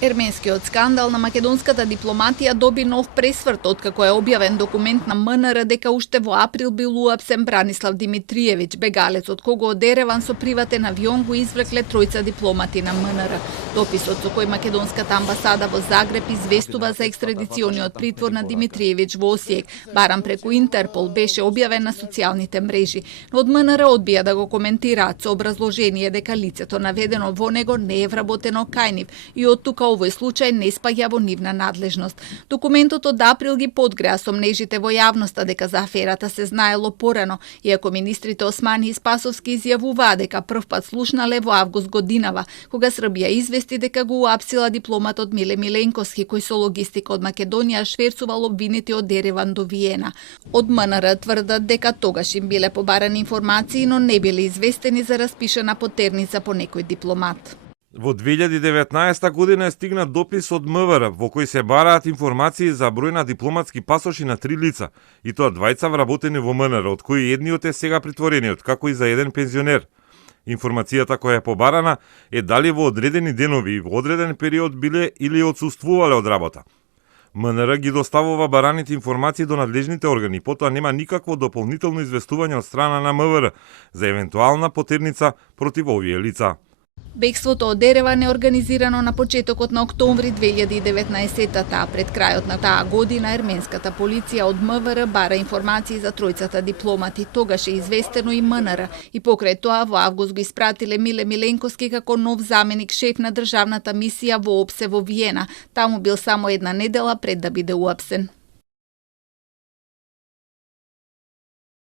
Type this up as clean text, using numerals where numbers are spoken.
Ерменскиот скандал на македонската дипломатија доби нов пресврт откако е објавен документ на МНР дека уште во април бил уапсен Бранислав Димитриевиќ, бегалец од кого од Ереван со приватен авион го извлекле тројца дипломати на МНР. Дописот со кој македонската амбасада во Загреб известува за екстрадициониот притвор на Димитриевиќ во Осијек, барам преку Интерпол, беше објавен на социјалните мрежи, но од МНР одбија да го коментираат со образложение дека лицето наведено во него не е вработено кај нив и од тука овој случај не спаѓа во нивна надлежност. Документот од април ги подгреа сомнежите во јавноста дека за аферата се знаело порано, иако министрите Османи и Спасовски изјавуваа дека првпат слушнале во август годинава, кога Србија извести дека го уапсила дипломатот Миле Миленковски, кој со логистика од Македонија шверцувал обвинети од Ереван до Виена. Од МНР тврдат дека тогаш им биле побарани информации, но не биле известени за распишана потерница по некој дипломат. Во 2019 година е стигнат допис од МВР во кој се бараат информации за број на дипломатски пасоши на 3 лица, и тоа двајца вработени во МНР, од кои едниот е сега притворениот, како и за еден пензионер. Информацијата која е побарана е дали во одредени денови и во одреден период биле или отсуствувале од работа. МНР ги доставува бараните информации до надлежните органи, потоа нема никакво дополнително известување од страна на МВР за евентуална потерница против овие лица. Бегството од Ереван е организирано на почетокот на октомври 2019-та, а пред крајот на таа година ерменската полиција од МВР бара информации за тројцата дипломати. Тогаш е известено и МНР и покрај тоа во август го испратиле Миле Миленковски како нов заменик шеф на државната мисија во ОПСЕ во Виена. Таму бил само една недела пред да биде уапсен.